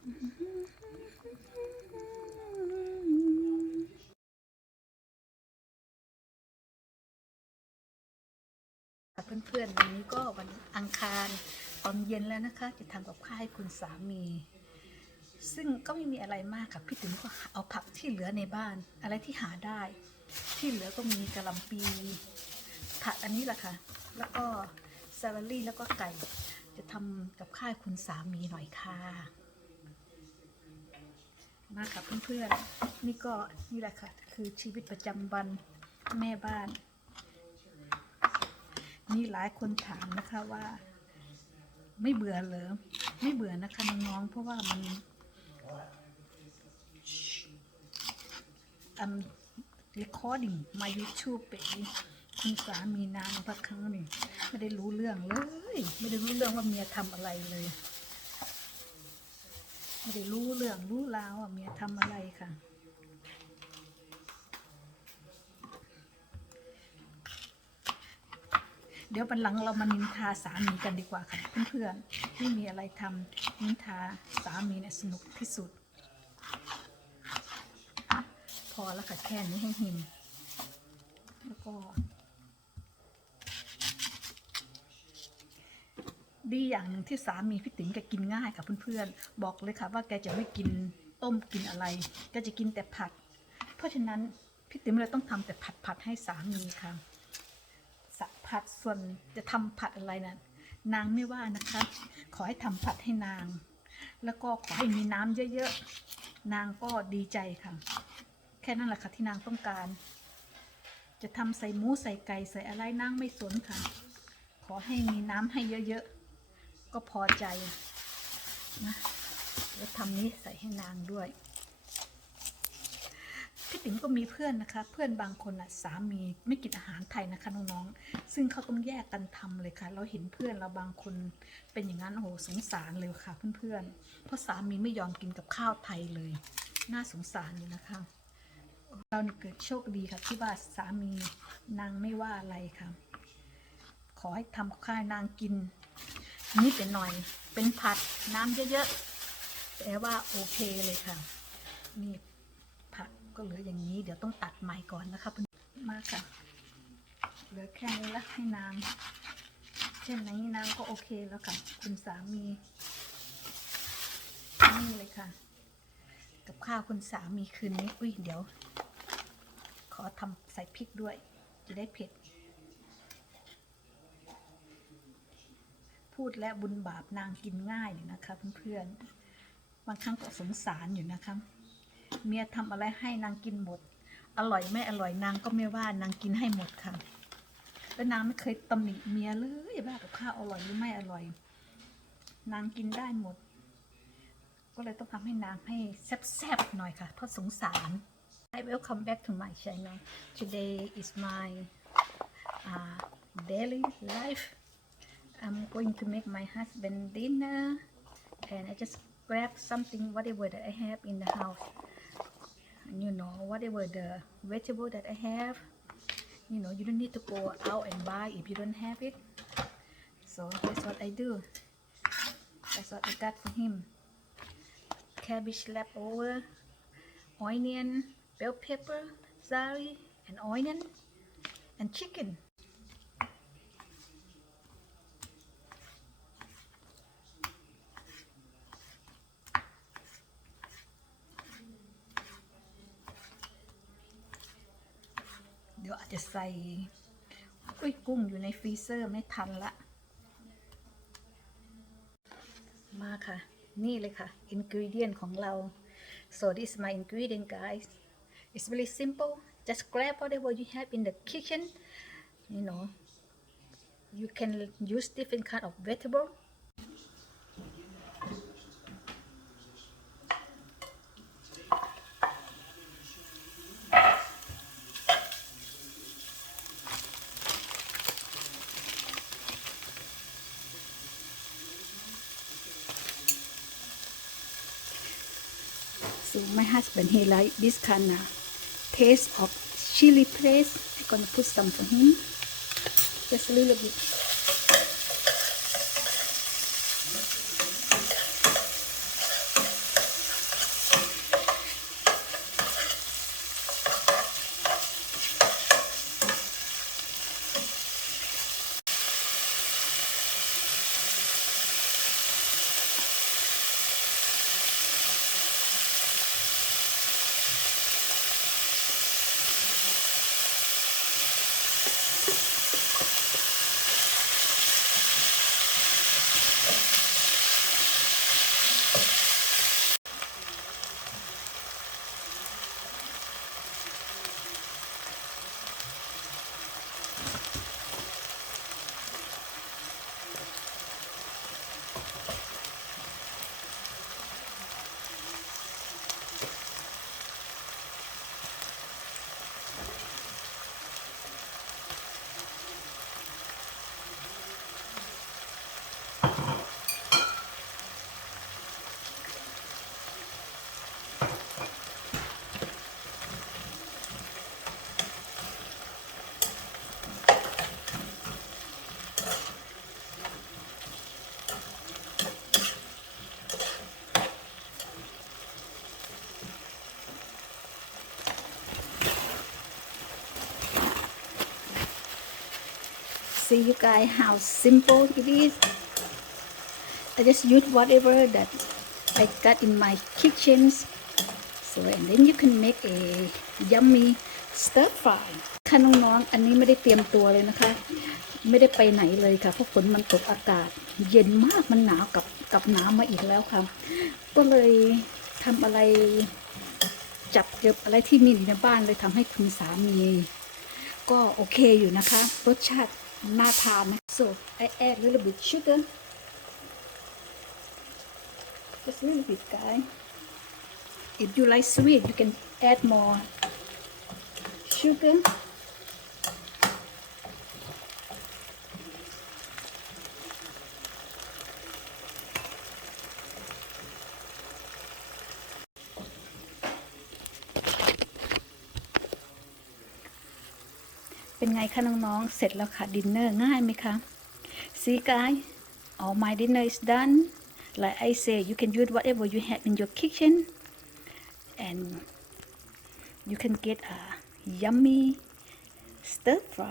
เพื่อนๆวันนี้ก็วันอังคารตอนเย็นแล้วนะคะจะทำกับข้าวให้คุณสามีซึ่งก็ไม่มีอะไรมากค่ะพี่ติ๋มก็เอาผักที่เหลือในบ้านอะไรที่หาได้ที่เหลือก็มีกะหล่ำปีผักอันนี้แหละค่ะแล้วก็ซาลารี่แล้วก็ไก่จะทำกับข้าวคุณสามีหน่อยค่ะมาค่ะเพื่อนๆนี่ก็นี่แหละค่ะคือชีวิตประจำวันแม่บ้านมีหลายคนถามนะคะว่าไม่เบื่อเหรอไม่เบื่อนะคะน้องๆเพราะว่ามันrecording my YouTube ไปคุณสามีนางพักครั้งหนึ่งไม่ได้รู้เรื่องเลยไม่ได้รู้เรื่องว่าเมียทำอะไรเลยไม่ได้รู้เรื่องรู้ราวว่าเมียทำอะไรค่ะเดี๋ยววันหลังเรามานินทาสามีกันดีกว่าค่ะเพื่อนๆไม่มีอะไรทำนินทาสามีเนี่ยสนุกที่สุดพอแล้วค่ะแค่นี้ให้หิมแล้วก็ดีอย่างหนึ่งที่สามีพี่ติ๋มแกกินง่ายค่ะเพื่อนๆบอกเลยค่ะว่าแกจะไม่กินต้มกินอะไรแกจะกินแต่ผัดเพราะฉะนั้นพี่ติ๋มเลยต้องทำแต่ผัดให้สามีค่ะผัดส่วนจะทำผัดอะไรนั้นนางไม่ว่านะคะขอให้ทำผัดให้นางแล้วก็ขอให้มีน้ำเยอะๆนางก็ดีใจค่ะแค่นั้นแหละค่ะที่นางต้องการจะทำใส่หมูใส่ไก่ใส่อะไรนางไม่สนค่ะขอให้มีน้ำให้เยอะๆก็พอใจนะแล้วทำนี้ใส่ให้นางด้วยพี่ติ๋มก็มีเพื่อนนะคะเพื่อนบางคนสามีไม่กินอาหารไทยนะคะน้องๆซึ่งเขาต้องแยกกันทำเลยค่ะเราเห็นเพื่อนเราบางคนเป็นอย่างนั้นโอ้โหสงสารเลยค่ะเพื่อนๆเพราะสามีไม่ยอมกินกับข้าวไทยเลยน่าสงสารอยู่นะคะเราเกิดโชคดีค่ะที่ว่าสามีนางไม่ว่าอะไรค่ะขอให้ทำข้าวนางกินนิดหน่อยเป็นผัดน้ำเยอะๆแต่ว่าโอเคเลยค่ะนี่ผักก็เหลืออย่างนี้เดี๋ยวต้องตัดใหม่ก่อนนะคะมาค่ะเหลือแค่นี้แล้วให้นางเช่นนี้นางก็โอเคแล้วค่ะคุณสามีนี่เลยค่ะกับข้าวคุณสามีคืนนี้อุ้ยเดี๋ยวขอทำใส่พริกด้วยจะได้เผ็ดพูดและบุญบาปนางกินง่ายอยู่นะคะเพื่อนๆบางครั้งก็สงสารอยู่นะคะเมียทำอะไรให้นางกินหมดอร่อยไม่อร่อยนางก็ไม่ว่านางกินให้หมดค่ะแล้วนางไม่เคยตำหนิเมียเลยว่ากับข้าวอร่อยหรือไม่อร่อยนางกินได้หมดก็เลยต้องทำให้นางให้แซ่บๆหน่อยค่ะเพราะสงสาร Hi, welcome back to my channel. Today is my daily life. I'm going to make my husband dinner and I just grab something whatever that I have in the house. You know, whatever the vegetable that I have, you know, you don't need to go out and buy if you don't have it. So that's what I do. That's what I got for him. Cabbage leftover, onion, bell pepper, celery, and onion, and chicken.เดี๋ยวอาจจะใส่กุ้งอยู่ในฟรีเซอร์ไม่ทันละมาค่ะนี่เลยค่ะ ingredient ของเรา so this is my ingredient guys it's very simple just grab whatever you have in the kitchen you know you can use different kind of vegetable So my husband he like this kind of taste of chili paste. I'm gonna put some for him, just a little bit. See you guys how simple it is. I just use whatever that I got in my kitchens. So and then you can make a yummy stir fry ค่ะน้องๆอันนี้ไม่ได้เตรียมตัวเลยนะคะ ไม่ได้ไปไหนเลยค่ะเพราะฝนมันตกอากาศ เย็นมากมันหนาวกับหนาวมาอีกแล้วค่ะก็เลยทำอะไรจับเก็บอะไรที่มีอยู่ในบ้านเลยทำให้คุณสามีก็โอเคอยู่นะคะรสชาติน่าทานนะ so I add a little bit sugar just a little bit guys if you like sweet you can add more sugarเป็นไงคะน้องๆเสร็จแล้วค่ะดินเนอร์ง่ายไหมคะ See guys all my dinner is done like I say you can use whatever you have in your kitchen and you can get a yummy stir fry